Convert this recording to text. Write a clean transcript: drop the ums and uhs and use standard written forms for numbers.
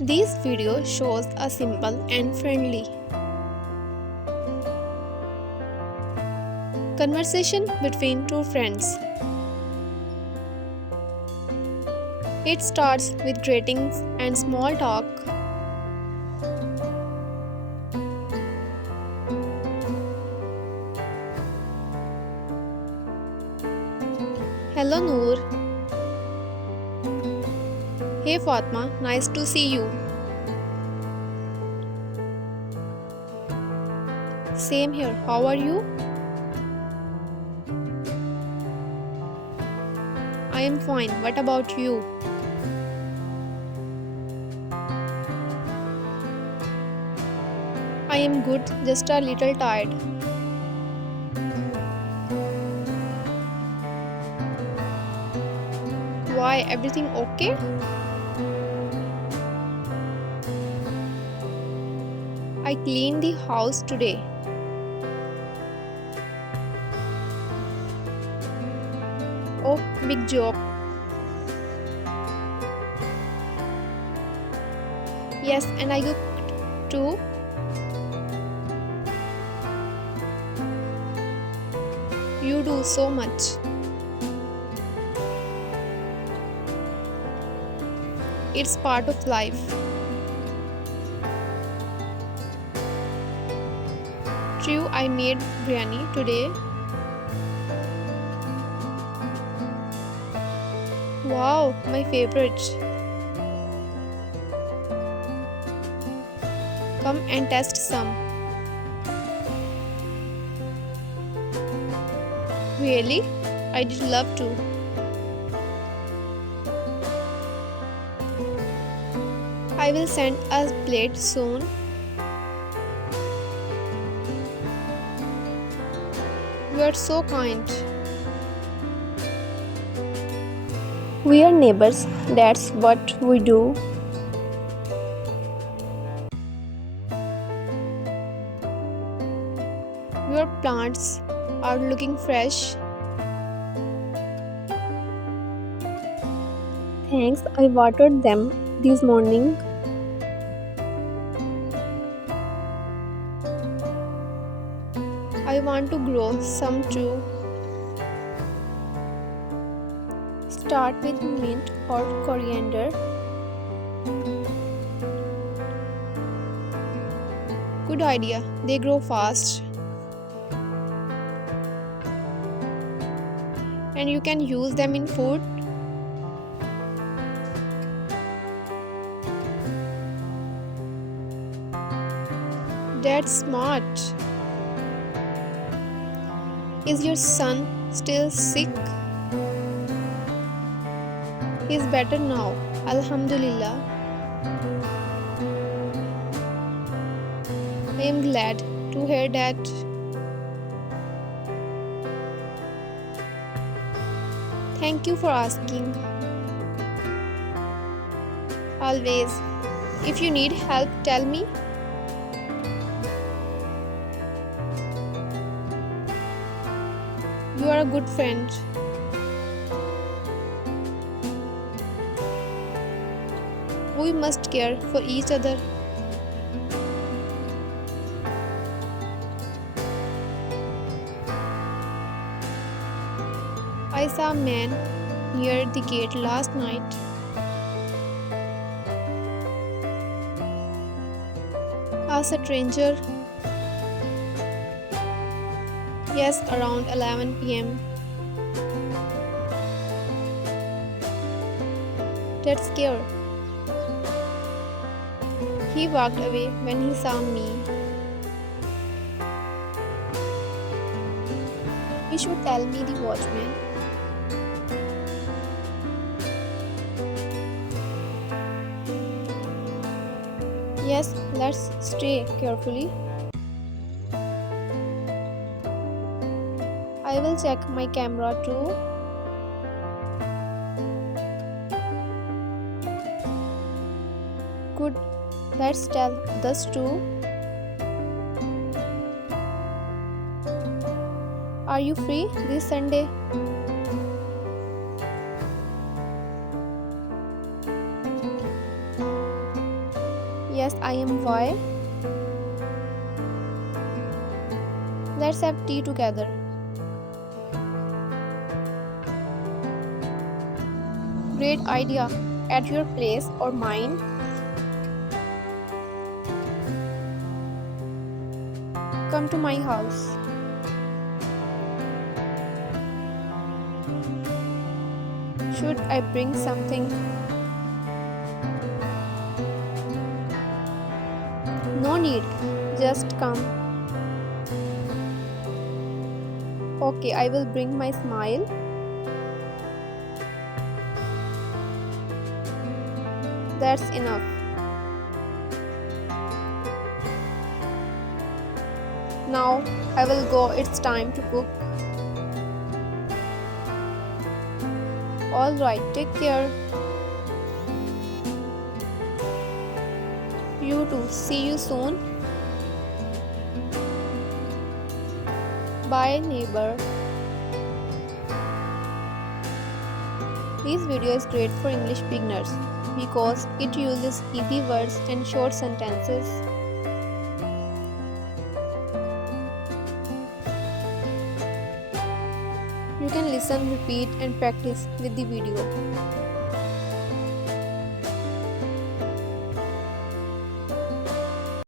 This video shows a simple and friendly conversation between two friends. It starts with greetings and small talk. Hello Noor. Hey Fatma, nice to see you. Same here, how are you? I am fine, what about you? I am good, just a little tired. Why, everything okay? I cleaned the house today. Oh, big job. Yes, and I cooked too. You do so much. It's part of life. True, I made biryani today. Wow, my favorite. Come and test some. Really? I did love to. I will send a plate soon. You are so kind. We are neighbors, that's what we do. Your plants are looking fresh. Thanks, I watered them this morning. I want to grow some too. Start with mint or coriander. Good idea, they grow fast. And you can use them in food. That's smart. Is your son still sick? He's better now, Alhamdulillah. I am glad to hear that. Thank you for asking. Always. If you need help, tell me. You are a good friend. We must care for each other. I saw a man near the gate last night. A stranger. Yes, around 11 p.m. That's scary. He walked away when he saw me. You should tell me the watchman. Yes, let's stay carefully. I will check my camera too. Good, let's tell others too. Are you free this Sunday? Yes, I am. Why? Let's have tea together. Great idea. At your place or mine? Come to my house. Should I bring something? No need. Just come. Okay, I will bring my smile. That's enough. Now I will go. It's time to cook. Alright, take care. You too. See you soon. Bye, neighbor. This video is great for English beginners because it uses easy words and short sentences. You can listen, repeat, and practice with the video.